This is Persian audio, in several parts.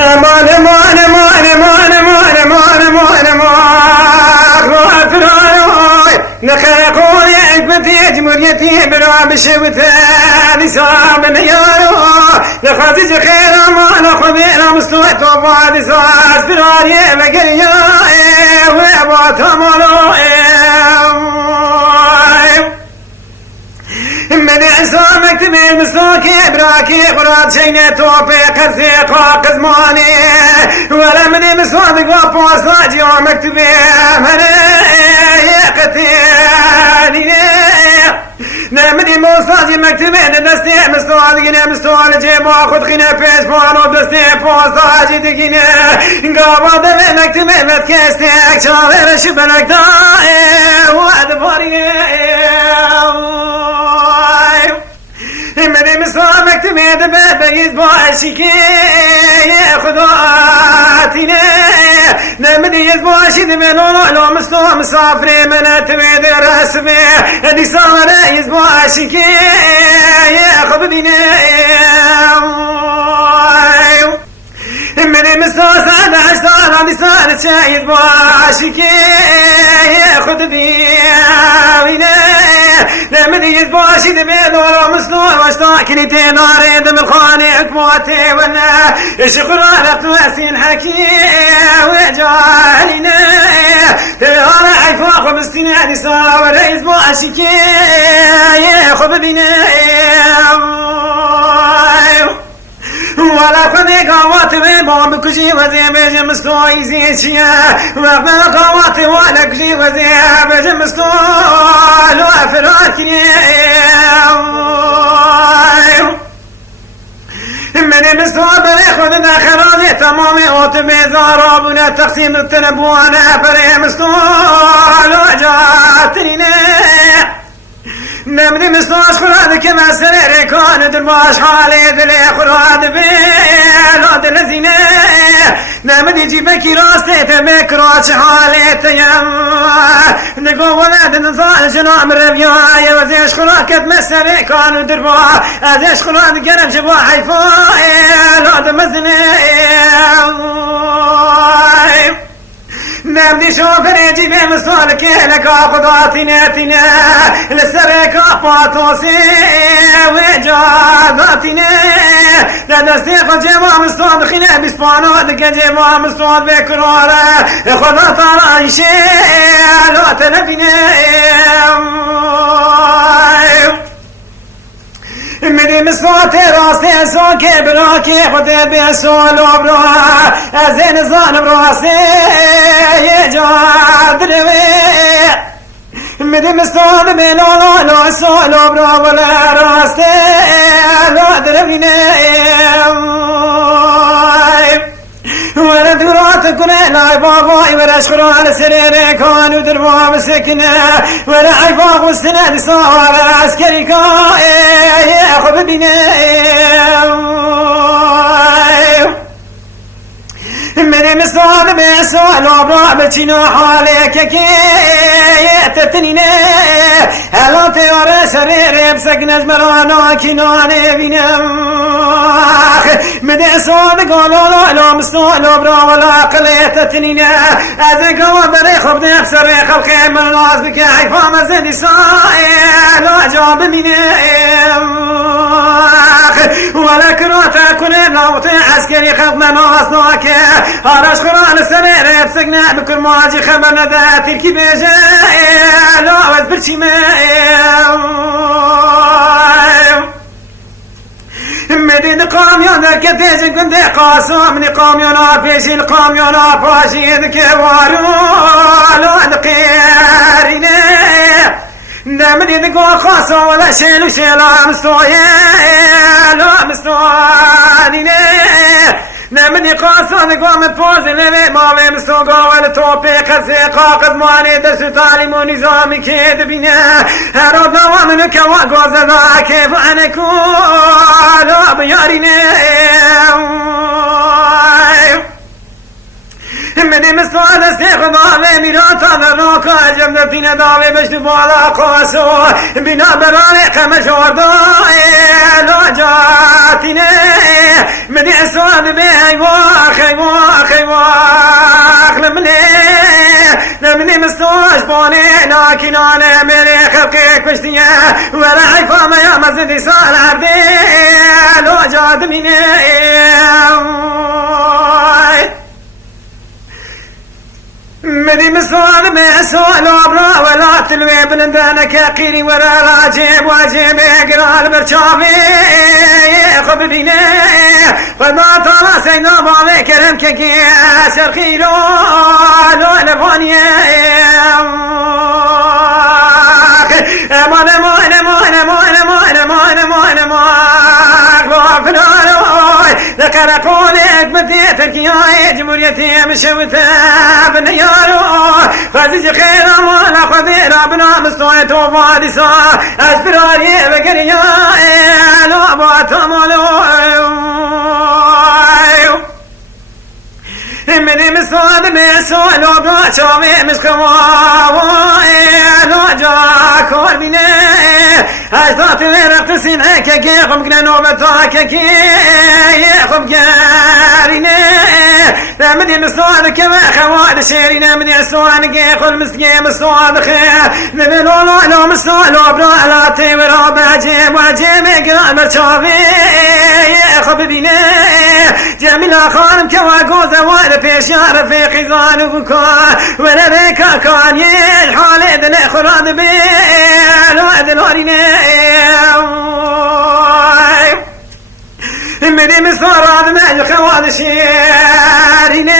امان امان امان امان امان امان امان امان نخاقون عقبتي جمهوريتي برا بشوتها صعب نيارو لخاطج خير امان خبير مستوت وبعد ساس براري بقريا وباتمالو من عصامك تميل مسوكي براكي قرات شيني توفي قرسي قاق زماني ولا مني مسوادق وفوصاج يومك تبي من قتالي نمني موصاجي مكتبين دستي مستوالقنا مستوالجي باخد خينا بيش بانو دستي فوصاجي دقينا قابا دمي مكتبين متكستيك شاغر شبنك داي وادباري مني مسامك تميد بيز باشكي خداتيني نمني يزباشي دمينو لو مستو مسافري من تميد رسمي دي صار يزباشكي خديني مني مستوصل عشتان دي صار شايد باشكي خديني لمن يزباشي دمين ولا مسنون واشتاكني تناري دم الخاني عقباتي وانا شخرانة تواسين حكي وجالينا انا عيفاق ومستنادي صار يزباشي كي ياخذ بينا ولا خذي قوات بام كجي وزي بجي مستوي زيشيا وما قوات ولا كجي وزي بجي مستوي لو فراكني من مستوي بياخذنا خراجي تمامي اوت بزارب ولا تقسيم التنبوانا فري مستوي لو جاتني نمني مستوش خراد كما سرير كون درباش حالي دلي خراد بيلو دلزيني نمني جيبكي راستي تبك روش حالي تيم نقو ولاد نظال جنام ربياي وزيش خراد كتما سرير كون دربا ازيش خراد قرب جبا حيفاي لو دمزني نبدي شوفر يجي بمسولك لك خضاتي ناتنا لسرك فاتوسي وجاداتنا لدستي فجيبا مستوى بخنا بسبانو لك جيبا مستوى بكرورة خضات عايشي لو تنفينا مني مسواتي راسي سوكي براكي خدي بسولو برا ازين زان براسي يجاد روي مني مسواتي بلولو لو سولو برا ولا راسي لو درويني ولا درات كنا لا بابا ولا شخرا على سرير كان ودربا مسكنا ولا عباق والسند صار عسكري كان ياخذ بنا من مستوى بسوى لو بتشينو حالك كي تتنيني هلا تيار سرير بسكنج مرانا كناني بينم من سوى قالوا لو مستوى لو برا ولا قليت تتنيني أذك وبري خبط بسري خلقي من الناس بك عيفا مزيد سائل وجاب مني ولا كروتا كل نوتي عسكري خدمة ناصناك هرش قرآن السرير بسقنا بكل ماجي خبرنا ذات الكبيجة لا وزبرشي ما مدين قاميون الكتيج كنت قاسم قاميون فيش القاميون فاشيد كوارو لو القيرين نمني نقول خاصة ولا شيل وشيلا مستوية لا مستواني نمني قاصة نقول متفوز لبي مالي مستوقع ولا توبي قرسي قاقد ماني درس تعليم ونظامي كيد بينا هرب نوامنك وقوز ذا كيف أنا كول بياريني مني مستوى دستي خضاوي ميراتا نروكا جمد فينا داوي بشتو بالا قاسو بنا براني قمش وردائي لو جاتيني مني أسوان بي أيوار لمني مستوش بوني لكن أنا مري خلقي كشتية ولا عفام يا مزدي صار عبدي لو جاد مني مني مسؤول أبرا ولا تلوي بلندانك قيري ولا راجب واجب قرال برشافي خببيني فما طلع سينا بالي كرم كي سرخيلو لو لفوني امان امان امان امان امان امان امان امان لقرقونك بديتك يا جمهوريتي مشوتها بنيارو فازج خير امان خذير ابنا مستويت وفادسا اسفراري بقريا لو باتمولو مني مسؤول أبرا شامي مسكوا لو جاك وربيني أجدات الرق سينك كي خمكنا نوبتك كي يخم جاريني مني مسؤول كما خواد شيرينا مني مسؤول كي خل مسكي مسؤول خير نبلو لو مسؤول أبرا لا تيورا باجي واجي قرام شامي خبيبيني جميل خانم كوا جوز وار پیش یار رفیقی زانو بکن ولا بکا کان یه حال دل خراد بیل و دلارینه مني مسارات من خواد شيرينه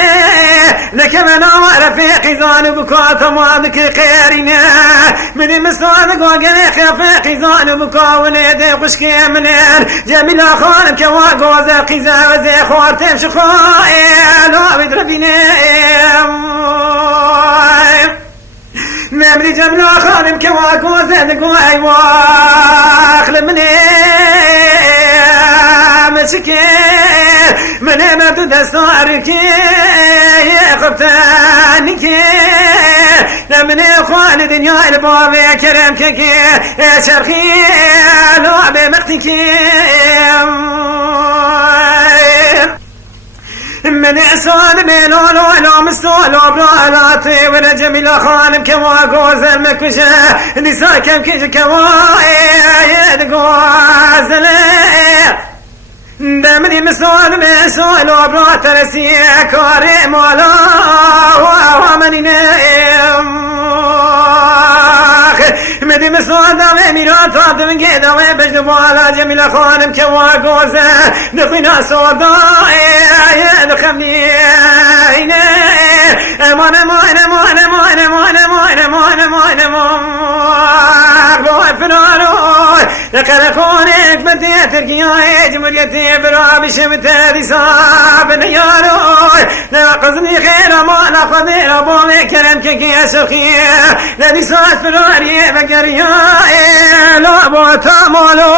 لك من رفيقي زان بكا تمادك خيرينه مني مسارات قاقل خفيقي زان بكا وليدي خشكي منين جميل خان كوا قوزا قيزا وزي خوار تمشي خوائل وبدربينه نمري جميل خان كوا قوزا دقوائي واخل منين مسكين من امد دستارك خفتانك لمن اخوان دنيا الباب كرم كي شرخي لو بمقتك من احسان ميلو لو مستول وبرالاتي ولا جميل خانم كوا جوز المكوشة نساء كم كيش كوا يدقوز دمني مسؤول وبرا ترسي كاري مولا ومني نام مدي مسؤول دامي ميرات وادم كده وبجد بوالا جميل خانم كوا جوزة دفنا سودا دخمني امان امان امان امان امان امان امان امان امان لقرقونك بدي تركيا جمهوريتي برا بشمتها دي صعب نيارو ناقصني خير ما ناخذ ابوي كرم كي اسخي لدي صعب فراري بقريا لا بوتا مولو